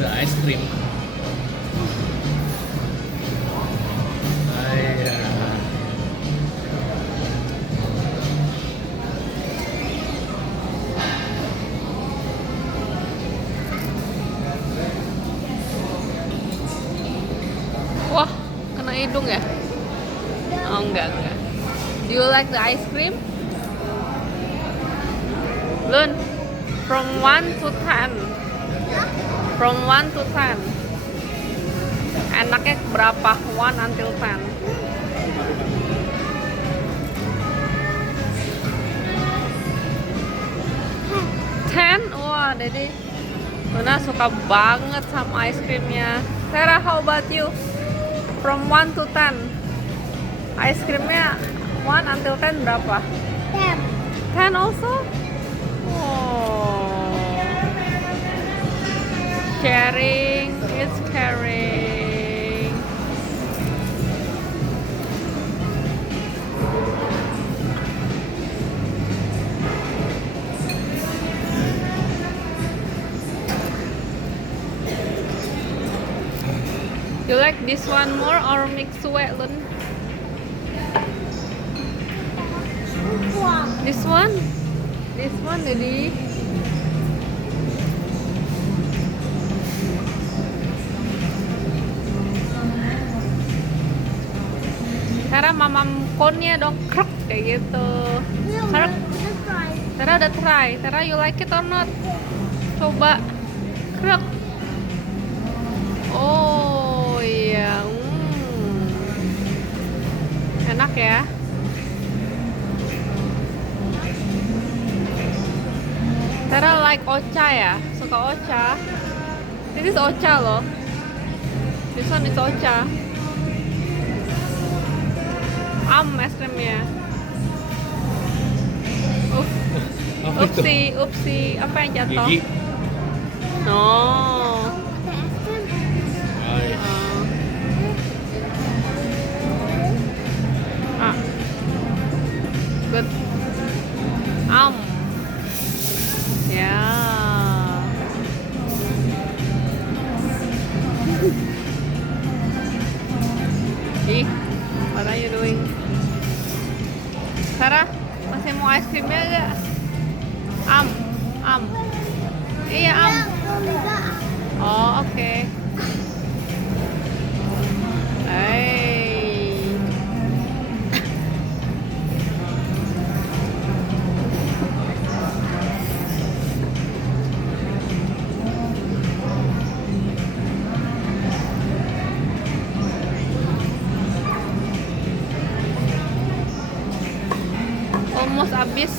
the ice cream. Ayah. Wah, kena hidung ya? Oh, enggak. Do you like the ice cream? Lun, from 1 to 10. From 1 to 10. Enaknya berapa? 1 until 10. 10? Wah, Dede Luna suka banget sama ice creamnya. Sarah, how about you? From 1 to 10. Ice creamnya 1 until 10 berapa? 10. 10 also? Oh. Sharing is caring. You like this one more or mix sweat, Lun? Wow. This one? This one, Daddy. Sarah mamam konnya dong, krek kayak gitu. Sarah, Sarah udah try. Sarah, you like it or not? Coba, krek. Oh iya, enak ya. Sarah like ocha ya, suka ocha. This is ocha loh. This one is ocha. Es krimnya. Upsi, apa yang jatuh? Gigi. No. Ayah. Good. Ya. Ih, what are you doing? Sarah, masih mau es krimnya gak? Iya, Oh, oke. Hey. Almost habis.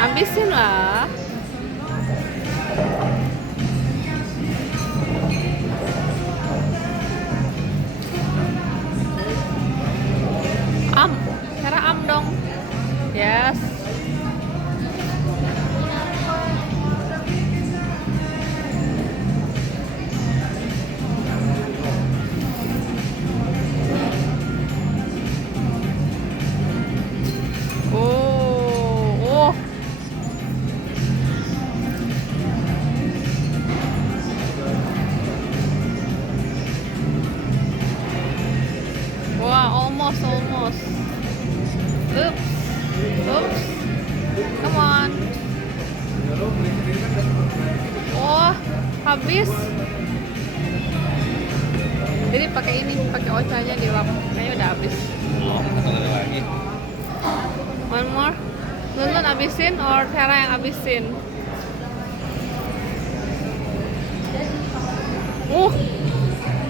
Habisin lah. Cara dong. Yes. Oh. Wow, almost. Oops. Come on. Oh, habis. Jadi pakai ocanya dilap. Kayaknya udah habis. Oh, ada lagi. One more. Lun habisin or Sarah yang habisin?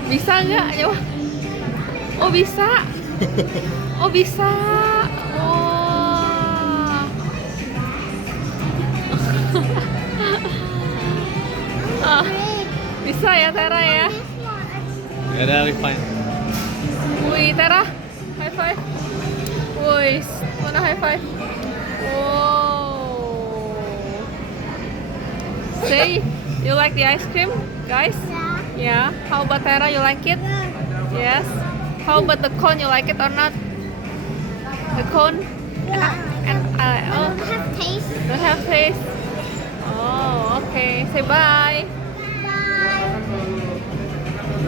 Bisa nggak? Coba. Oh bisa. Oh bisa. Wah. Bisa ya Tara ya? Ya udah, fine. Wih Tara, high five. Wih, mana high five? Wow. Say, you like the ice cream, guys? Yeah. How about Tara? You like it? Yes. How about the cone? You like it or not? The cone? Yeah. And Have taste. don't have taste. say bye.